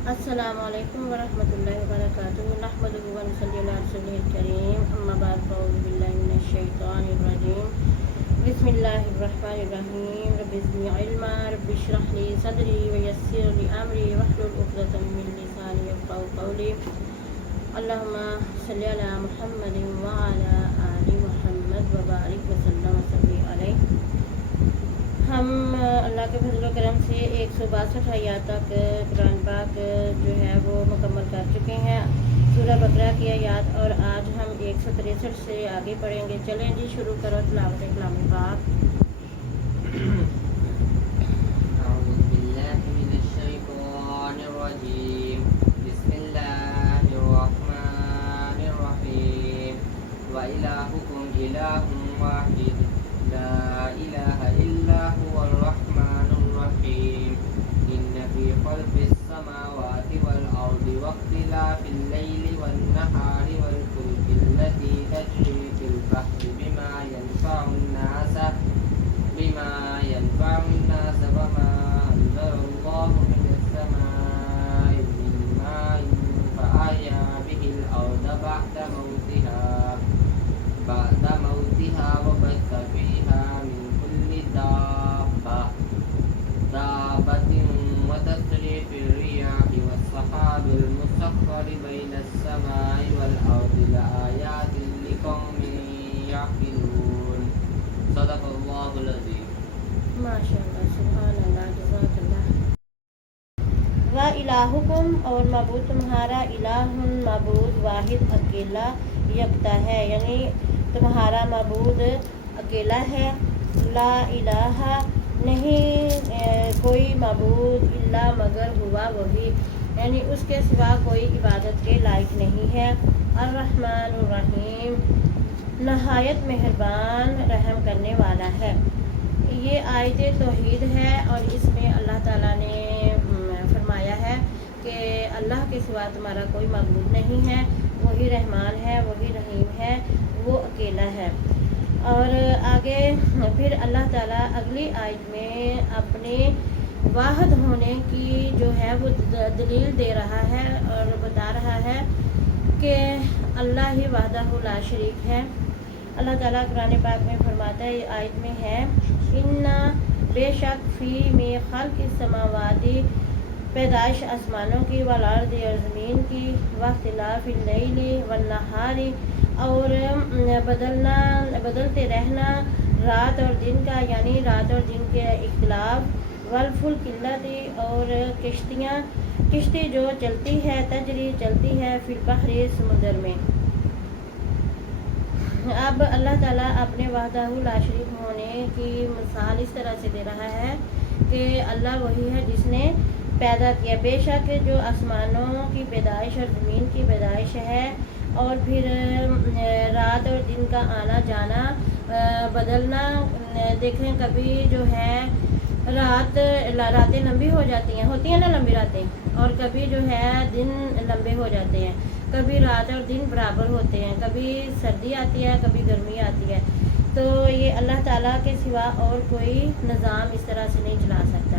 अस्सलामु अलैकुम वरहमतुल्लाहि वबरकातुहू नहमदुहु व नसल्ली अला रसूलिहिल करीम अम्मा बाद फ़अऊज़ु बिल्लाहि मिनश शैतानिर रजीम बिस्मिल्लाहिर रहमानिर रहीम रब्बि ज़िदनी इल्मा रब्बि इश्रह ली सदरी व यस्सिर ली अमरी वहलुल उक़दतम मिन लिसानी यफ़क़हू क़ौली अल्लाहुम्मा सल्लि अला मुहम्मदिन व अला आलि मुहम्मद व बारिक व सल्लम सल्ली अलैहि। हम अल्लाह के फजल व करम से 162 आयत तक कुरान पाक जो है वो मुकम्मल कर चुके हैं, सूरह बकरा की आयत, और आज हम 163 से आगे पढ़ेंगे। चलें जी, शुरू करो तिलावत कलाम पाक। أعوذ بالله من الشيطان الرجيم بسم الله الرحمن الرحيم وإلهكم إله واحد لا إله إلا هو الرحمن الرحيم إن في خلق السماوات والأرض واختلاف الليل والنهار والفلك التي تجري في البحر بما ينفع الناس وما أنزل الله من السماء من ماء فأحيا به الأرض بعد موتها وبث فيها من كل دابة وتصريف الرياح والسحاب المسخر بين السماء والأرض لآيات لقوم يعقلون صدق الله العظيم माशाअल्लाह, सुभान अल्लाह, जज़ाकल्लाह। व इलाहुकुम, और मबूद तुम्हारा, इलाहुन मबूद, वाहिद अकेला, यकता है, यानी तुम्हारा मबूद अकेला है। ला इलाहा, नहीं कोई मबूद, इल्ला मगर हुआ वही, यानी उसके सिवा कोई इबादत के लायक नहीं है। अर्रहमानुर रहीम, नहायत मेहरबान रहम करने वाला है। ये आयत तौहीद है और इसमें अल्लाह ताला ने फरमाया है कि अल्लाह के सिवा तुम्हारा कोई मबूद नहीं है, वही रहमान है, वही रहीम है, वो अकेला है। और आगे फिर अल्लाह ताला अगली आयत में अपने वाहिद होने की जो है वो दलील दे रहा है और बता रहा है कि अल्लाह ही वहदहु ला शरीक है। अल्लाह ताला कुरान पाक में फरमाता है, आयत में है, इन्ना बेशक फ़ी में खल्क़ समावाती, पैदाइश आसमानों की, वल अर्ज़ और ज़मीन की, वख्तिलाफ़िल लैली वन नहारी, और बदलते रहना रात और दिन का, यानी रात और दिन के इख्तिलाफ, वल फुल्किल्लती, और किश्ती जो चलती है, तजरी चलती है, फिल बहरी समुद्र में। अब अल्लाह ताला अपने वहदहु ला शरीक होने की मिसाल इस तरह से दे रहा है कि अल्लाह वही है जिसने पैदा किया। बेशक जो आसमानों की पैदाइश और ज़मीन की पैदाइश है, और फिर रात और दिन का आना जाना, बदलना। देखें कभी जो है रातें लंबी हो जाती हैं, होती हैं ना लंबी रातें, और कभी जो है दिन लंबे हो जाते हैं, कभी रात और दिन बराबर होते हैं, कभी सर्दी आती है, कभी गर्मी आती है। तो ये अल्लाह ताला के सिवा और कोई निज़ाम इस तरह से नहीं चला सकता,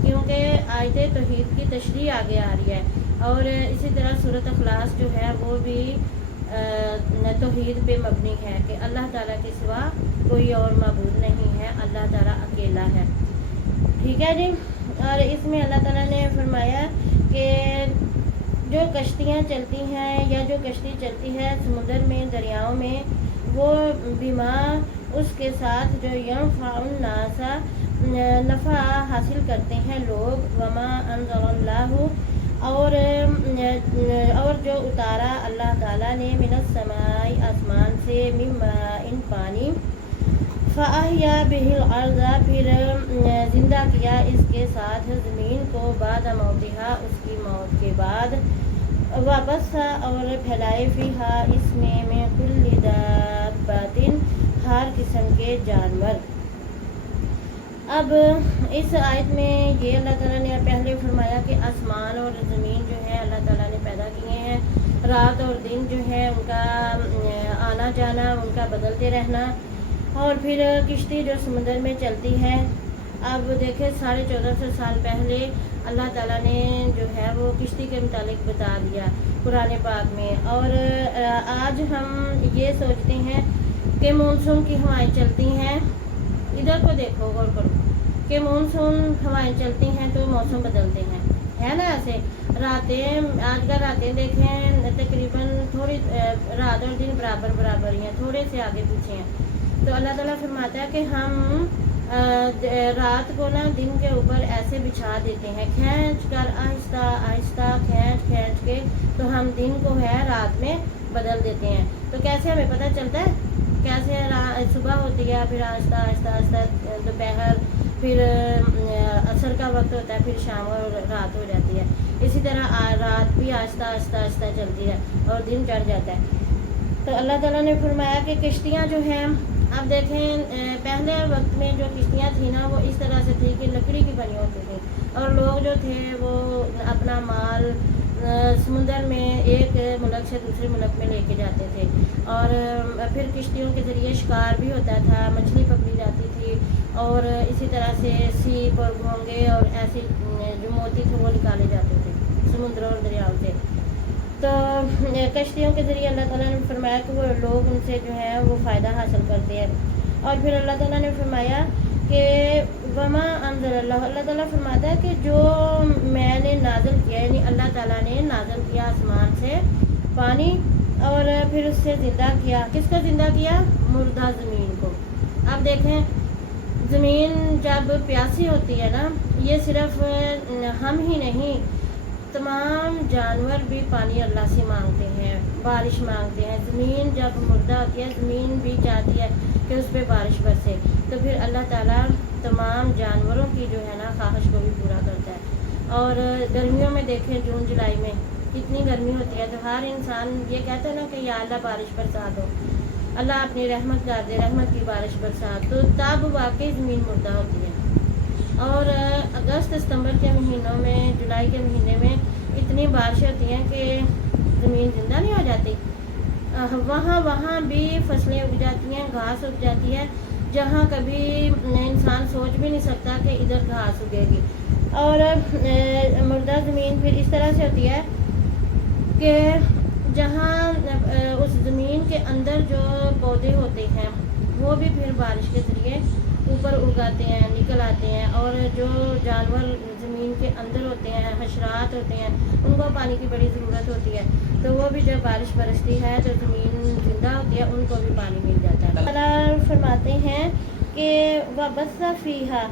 क्योंकि आयत तौहीद की तशरीह आगे आ रही है। और इसी तरह सूरत इखलास जो है वो भी तौहीद पे मबनी है कि अल्लाह ताला के सिवा कोई और मबूद नहीं है, अल्लाह ताला अकेला है। ठीक है जी। और इसमें अल्लाह ताला ने फरमाया कि जो कश्तियाँ चलती हैं, या जो कश्ती चलती है समुद्र में, दरियाओं में, वो बीमा उसके साथ जो यंफ़अुन नासा, नफ़ा हासिल करते हैं लोग, वमा अंज़लल्लाहु, और जो उतारा अल्लाह ताला ने, मिनस समाई, आसमान से, मिम्मा इन पानी, फ़अहया बिहिल अर्ज़ा, फिर ज़िंदा किया इसके साथ ज़मीन को, बाद मौतिहा, उसकी मौत के बाद, वापस और फैलाए फ़ीहा, इसमें में कुल्ली दाब्बातिन, हर किस्म के जानवर। अब इस आयत में ये अल्लाह ताला ने पहले फरमाया कि आसमान और ज़मीन जो है अल्लाह ताला ने पैदा किए हैं, रात और दिन जो है उनका आना जाना, उनका बदलते रहना, और फिर किश्ती जो समुद्र में चलती है। अब देखें 1450 साल पहले اللہ ताला ने जो है वो किश्ती के मुतालिक बता दिया कुरान पाक में। और आज हम ये सोचते हैं कि मानसून की हवाएं चलती हैं, इधर को देखो गौर करो कि मानसून हवाएं चलती हैं तो मौसम बदलते हैं, है ना। ऐसे रातें, आजकल रातें देखें तकरीबन थोड़ी रात और दिन बराबर बराबर ही हैं, थोड़े से आगे पीछे हैं। तो अल्लाह ताला फरमाता है कि हम रात को ना दिन के ऊपर ऐसे बिछा देते हैं, खींच कर आहिस्ता आहिस्ता खींच के, तो हम दिन को है रात में बदल देते हैं। तो कैसे हमें पता चलता है, कैसे सुबह होती है, फिर आहिस्ता आहिस्ता आहिस्ता दोपहर, फिर असर का वक्त होता है, फिर शाम और रात हो जाती है। इसी तरह रात भी आहिस्ता आहिस्ता आहिस्ता चलती है और दिन चढ़ जाता है। तो अल्लाह ताला ने फरमाया कि किश्तियाँ जो हैं, अब देखें पहले वक्त में जो किश्तियाँ थी ना वो इस तरह से थी कि लकड़ी की बनी होती थी और लोग जो थे वो अपना माल समुंदर में एक मुल्क से दूसरे मुल्क में लेके जाते थे। और फिर किश्तियों के ज़रिए शिकार भी होता था, मछली पकड़ी जाती थी और इसी तरह से सीप और घोंगे और ऐसे जो मोती थे वो निकाले जाते थे समुद्र और दरियाओं से। तो कश्तियों के ज़रिए अल्लाह ताला ने फरमाया कि वो लोग उनसे जो है वो फ़ायदा हासिल करते हैं। और फिर अल्लाह ताला ने फरमाया कि वमा अल्लाह ताला फरमाता है कि जो मैंने नाज़िल किया, यानी अल्लाह ताला ने नाज़िल किया आसमान से पानी और फिर उससे ज़िंदा किया। किसको ज़िंदा किया? मुर्दा ज़मीन को। अब देखें ज़मीन जब प्यासी होती है ना, ये सिर्फ हम ही नहीं, तमाम जानवर भी पानी अल्लाह से मांगते हैं, बारिश मांगते हैं। ज़मीन जब मुर्दा होती है, ज़मीन भी चाहती है कि उस पर बारिश बरसे, तो फिर अल्लाह ताला तमाम जानवरों की जो है ना ख्वाहिश को भी पूरा करता है। और गर्मियों में देखें जून जुलाई में कितनी गर्मी होती है, तो हर इंसान ये कहता है ना कि या अल्लाह बारिश बरसा दो, अल्लाह अपनी रहमत कर दे, रहमत की बारिश बरसा, तो तब वाकई ज़मीन मुर्दा होती है। और अगस्त सितंबर के महीनों में, जुलाई के महीने में इतनी बारिश होती हैं कि ज़मीन ज़िंदा नहीं हो जाती। वहाँ भी फसलें उग जाती हैं, घास उग जाती है, जहाँ कभी इंसान सोच भी नहीं सकता कि इधर घास उगेगी। और मुर्दा ज़मीन फिर इस तरह से होती है कि जहाँ उस ज़मीन के अंदर जो पौधे होते हैं वो भी फिर बारिश के ज़रिए ऊपर उगाते हैं, निकल आते हैं। और जो जानवर ज़मीन के अंदर होते हैं, हशरात होते हैं, उनको पानी की बड़ी ज़रूरत होती है, तो वो भी जब बारिश बरसती है तो ज़मीन ज़िंदा होती है, उनको भी पानी मिल जाता है। अल्लाह फरमाते हैं कि वबस्सा फ़ीहा,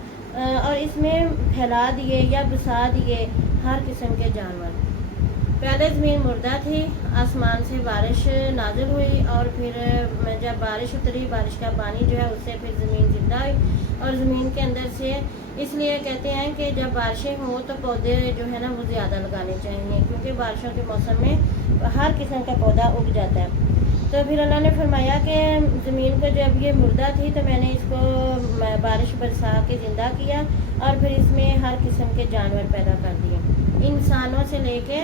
और इसमें फैला दिए या बसा दिए हर किस्म के जानवर। पहले ज़मीन मुर्दा थी, आसमान से बारिश नाज़िल हुई और फिर जब बारिश उतरी, बारिश का पानी जो है उससे फिर ज़मीन ज़िंदा हुई। और ज़मीन के अंदर से इसलिए कहते हैं कि जब बारिशें हों तो पौधे जो है ना वो ज़्यादा लगाने चाहिए, क्योंकि बारिशों के मौसम में हर किस्म का पौधा उग जाता है। तो फिर अल्लाह ने फरमाया कि ज़मीन को जब ये मुर्दा थी तो मैंने इसको बारिश बरसा के ज़िंदा किया और फिर इसमें हर किस्म के जानवर पैदा कर दिए, इंसानों से लेके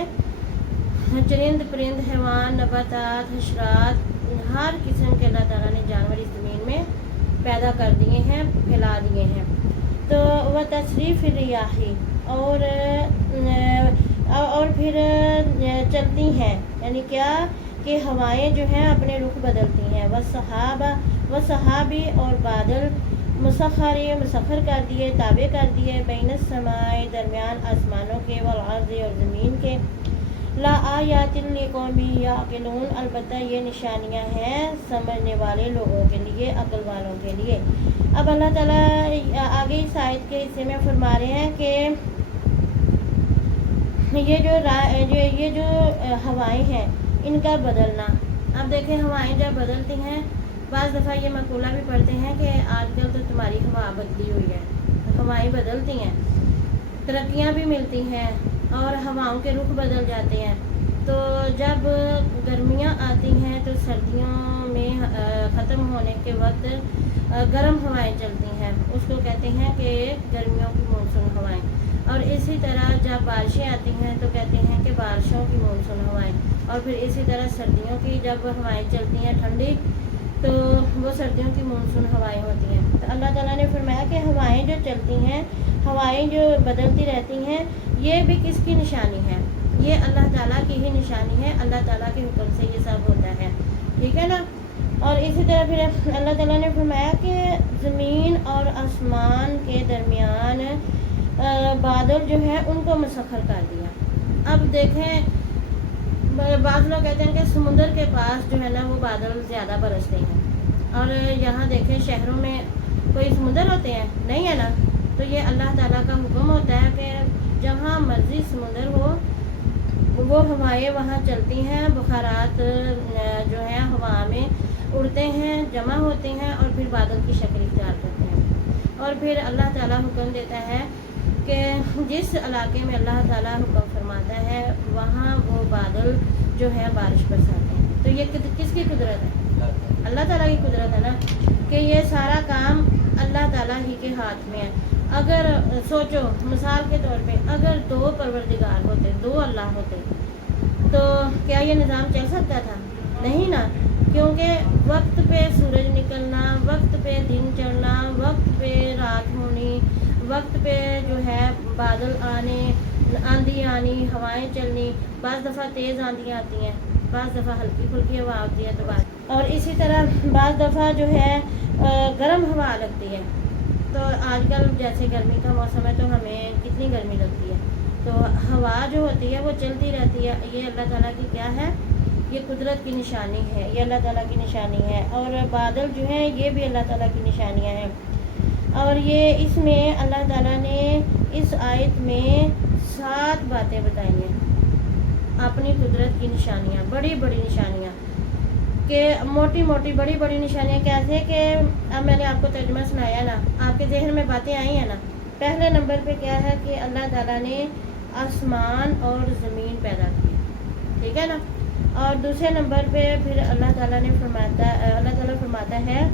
चरिंद परिंद, हैवान, नबातात, हशरात, हर किस्म के अल्लाह ताला ने जानवर इस ज़मीन में पैदा कर दिए हैं, फैला दिए हैं। तो वह तशरीफ़ रियाही, और फिर चलती हैं, यानी क्या कि हवाएं जो हैं अपने रुख बदलती हैं। वह सहाबी और बादल मुसखर कर दिए, ताबे कर दिए, बैनस समाए, दरमियान आसमानों के, वल अर्ज़ और ज़मीन के, ला आयातिन लिक़ौमी याक़िलून, अलबत्ता ये निशानियाँ हैं समझने वाले लोगों के लिए, अक्ल वालों के लिए। अब अल्लाह ताला आगे इस आयत के हिस्से में फरमा रहे हैं कि ये जो हवाएं हैं इनका बदलना। अब देखें हवाएं जब बदलती हैं, बाज़ दफ़ा ये मक़ूला भी पढ़ते हैं कि आजकल तो तुम्हारी हवा बदली हुई है। हवाएं बदलती हैं, तरक्कियाँ भी मिलती हैं और हवाओं के रुख बदल जाते हैं। तो जब गर्मियाँ आती हैं तो सर्दियों में ख़त्म होने के वक्त गर्म हवाएं चलती हैं, उसको कहते हैं कि गर्मियों की मानसून हवाएं। और इसी तरह जब बारिशें आती हैं तो कहते हैं कि बारिशों की मानसून हवाएं। और फिर इसी तरह सर्दियों की जब हवाएं चलती हैं ठंडी, تو وہ سردیوں کی مونسون ہوائیں ہوتی ہیں. تو اللہ تعالیٰ نے فرمایا کہ ہوائیں جو چلتی ہیں، ہوائیں جو بدلتی رہتی ہیں، یہ بھی کس کی نشانی ہے؟ یہ اللہ تعالیٰ کی ہی نشانی ہے. اللہ تعالیٰ کے حکم سے یہ سب ہوتا ہے. ٹھیک ہے نا. اور اسی طرح پھر اللہ تعالیٰ نے فرمایا کہ زمین اور آسمان کے درمیان بادل جو ہے ان کو مسخر کر دیا. اب دیکھیں، بعض لوگ کہتے ہیں کہ سمندر کے پاس جو ہے نا وہ بادل زیادہ برستے ہیں، اور یہاں دیکھیں شہروں میں کوئی سمندر ہوتے ہیں؟ نہیں ہے نا. تو یہ اللہ تعالیٰ کا حکم ہوتا ہے کہ جہاں مرضی سمندر ہو وہ ہوائیں وہاں چلتی ہیں، بخارات جو ہیں ہوا میں اڑتے ہیں، جمع ہوتے ہیں اور پھر بادل کی شکل اختیار کرتے ہیں. اور پھر اللہ تعالیٰ حکم دیتا ہے کہ جس علاقے میں اللہ تعالیٰ حکم فرماتا ہے وہاں وہ بادل جو ہے بارش برساتے ہیں. تو یہ کس کی قدرت ہے؟ اللہ تعالیٰ کی قدرت ہے نا، کہ یہ سارا کام اللہ تعالیٰ ہی کے ہاتھ میں ہے. اگر سوچو مثال کے طور پہ، اگر دو پروردگار ہوتے، دو اللہ ہوتے، تو کیا یہ نظام چل سکتا تھا؟ نہیں نا. کیونکہ وقت پہ سورج نکلنا، وقت پہ دن چڑھنا، وقت پہ رات ہونی، وقت پہ جو ہے بادل آنے، آندھی آنی، ہوائیں چلنی. بعض دفعہ تیز آندھیاں آتی ہیں، بعض دفعہ ہلکی پھلکی ہوا ہوتی ہے. تو اور اسی طرح بعض دفعہ جو ہے گرم ہوا لگتی ہے. تو آج کل جیسے گرمی کا موسم ہے تو ہمیں کتنی گرمی لگتی ہے. تو ہوا جو ہوتی ہے وہ چلتی رہتی ہے. یہ اللہ تعالیٰ کی کیا ہے؟ یہ قدرت کی نشانی ہے، یہ اللہ تعالیٰ کی نشانی ہے. اور بادل جو ہیں یہ بھی اللہ تعالیٰ کی نشانیاں ہیں. اور یہ اس میں اللہ تعالیٰ نے اس آیت میں 7 باتیں بتائی ہیں، اپنی قدرت کی نشانیاں، بڑی بڑی نشانیاں. کہ موٹی موٹی بڑی بڑی نشانیاں کیسے کہ اب میں نے آپ کو ترجمہ سنایا نا، آپ کے ذہن میں باتیں آئی ہیں نا. پہلے نمبر پہ کیا ہے کہ اللہ تعالیٰ نے آسمان اور زمین پیدا کی. ٹھیک ہے نا. اور دوسرے نمبر پہ پھر اللہ تعالیٰ فرماتا ہے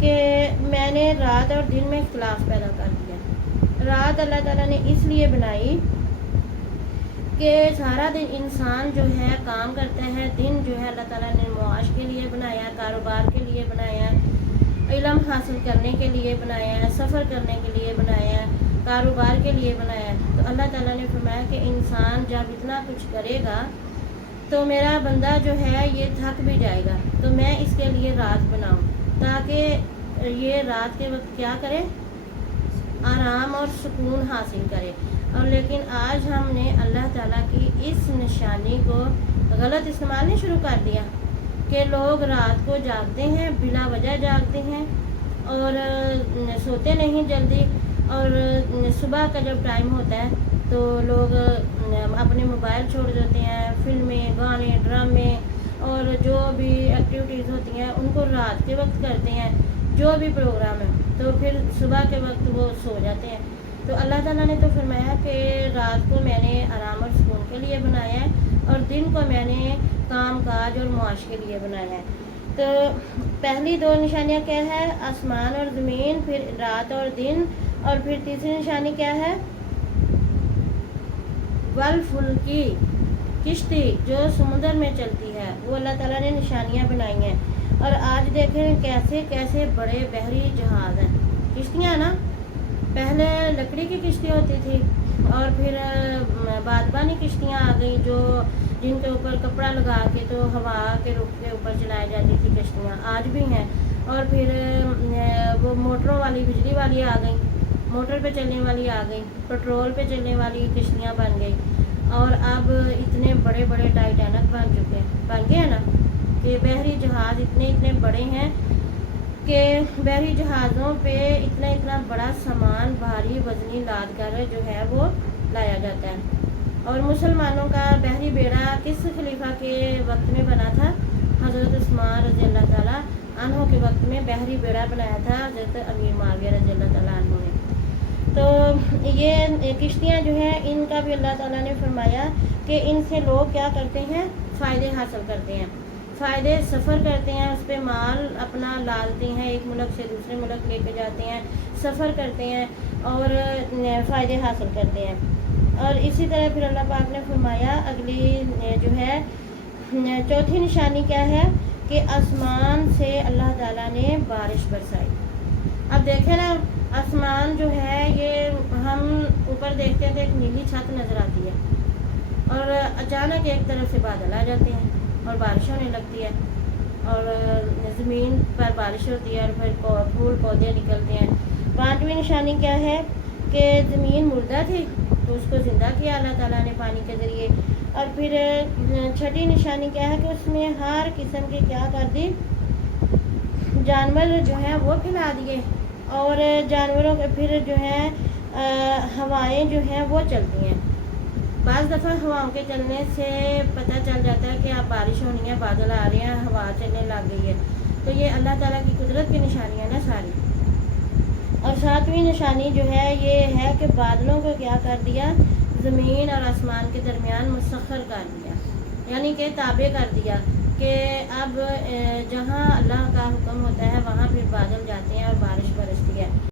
کہ میں نے رات اور دن میں اختلاف پیدا کر دیا. رات اللہ تعالیٰ نے اس لیے بنائی کہ سارا دن انسان جو ہے کام کرتا ہے. دن جو ہے اللہ تعالیٰ نے معاش کے لیے بنایا، کاروبار کے لیے بنایا، علم حاصل کرنے کے لیے بنایا، سفر کرنے کے لیے بنایا، کاروبار کے لیے بنایا. تو اللہ تعالیٰ نے فرمایا کہ انسان جب اتنا کچھ کرے گا تو میرا بندہ جو ہے یہ تھک بھی جائے گا. تو میں اس کے لیے رات بناؤں تاکہ یہ رات کے وقت کیا کرے؟ آرام اور سکون حاصل کرے. اور لیکن آج ہم نے اللہ تعالیٰ کی اس نشانی کو غلط استعمال نہیں شروع کر دیا کہ لوگ رات کو جاگتے ہیں، بلا وجہ جاگتے ہیں اور سوتے نہیں جلدی. اور صبح کا جب ٹائم ہوتا ہے تو لوگ اپنے موبائل چھوڑ دیتے ہیں، فلمیں، گانے، ڈرامے اور جو بھی ایکٹیویٹیز ہوتی ہیں ان کو رات کے وقت کرتے ہیں، جو بھی پروگرام ہے. تو پھر صبح کے وقت وہ سو جاتے ہیں. تو اللہ تعالیٰ نے تو فرمایا کہ رات کو میں نے آرام اور سکون کے لیے بنایا ہے اور دن کو میں نے کام کاج اور معاش کے لیے بنایا ہے. تو پہلی 2 نشانیاں کیا ہے؟ آسمان اور زمین، پھر رات اور دن. اور پھر تیسری نشانی کیا ہے؟ والفلکی، کشتی جو سمندر میں چلتی ہے، وہ اللہ تعالیٰ نے نشانیاں بنائی ہیں. اور آج دیکھیں کیسے کیسے بڑے بحری جہاز ہیں، کشتیاں نا. پہلے لکڑی کی کشتی ہوتی تھی اور پھر بادبانی کشتیاں آ گئی جو جن کے اوپر کپڑا لگا کے تو ہوا کے رخ کے اوپر چلائی جاتی تھی. کشتیاں آج بھی ہیں. اور پھر وہ موٹروں والی، بجلی والی آ گئی، موٹر پہ چلنے والی آ گئی، پٹرول پہ چلنے والی کشتیاں بن گئی. اور اب اتنے بڑے بڑے ٹائٹینک بن گئے ہیں نا کہ بحری جہاز اتنے بڑے ہیں کہ بحری جہازوں پہ اتنا بڑا سامان بھاری وزنی لاد کر جو ہے وہ لایا جاتا ہے. اور مسلمانوں کا بحری بیڑا کس خلیفہ کے وقت میں بنا تھا؟ حضرت عثمان رضی اللہ تعالیٰ عنہ کے وقت میں بحری بیڑا بنایا تھا حضرت امیر معاویہ رضی اللہ تعالیٰ عنہ نے. تو یہ کشتیاں جو ہیں ان کا بھی اللہ تعالیٰ نے فرمایا کہ ان سے لوگ کیا کرتے ہیں؟ فائدے حاصل کرتے ہیں، فائدے سفر کرتے ہیں، اس پہ مال اپنا لادتے ہیں، ایک ملک سے دوسرے ملک لے کے جاتے ہیں، سفر کرتے ہیں اور فائدے حاصل کرتے ہیں. اور اسی طرح پھر اللہ پاک نے فرمایا اگلی جو ہے 4تھی نشانی کیا ہے کہ آسمان سے اللہ تعالیٰ نے بارش برسائی. اب دیکھیں نا آسمان جو ہے یہ ہم اوپر دیکھتے ہیں تو ایک نیلی چھت نظر آتی ہے اور اچانک ایک طرف سے بادل آ جاتے ہیں اور بارش ہونے لگتی ہے اور زمین پر بارش ہوتی ہے اور پھر پھول پودے نکلتے ہیں. 5ویں نشانی کیا ہے کہ زمین مردہ تھی تو اس کو زندہ کیا اللہ تعالیٰ نے پانی کے ذریعے. اور پھر 6ٹھی نشانی کیا ہے کہ اس میں ہر قسم کے کیا کر دی جانور جو ہیں وہ پھیلا دیے اور جانوروں کے پھر جو ہے ہوائیں جو ہیں وہ چلتی ہیں. بعض دفعہ ہواؤں کے چلنے سے پتہ چل جاتا ہے کہ اب بارش ہونی ہے, بادل آ رہے ہیں, ہوا چلنے لگ گئی ہے. تو یہ اللہ تعالیٰ کی قدرت کی نشانی ہے نا ساری. اور 7ویں نشانی جو ہے یہ ہے کہ بادلوں کو کیا کر دیا زمین اور آسمان کے درمیان مسخر کر دیا, یعنی کہ تابع کر دیا کہ اب جہاں اللہ کا حکم ہوتا ہے وہاں پھر بادل جاتے ہیں اور بارش برستی ہے.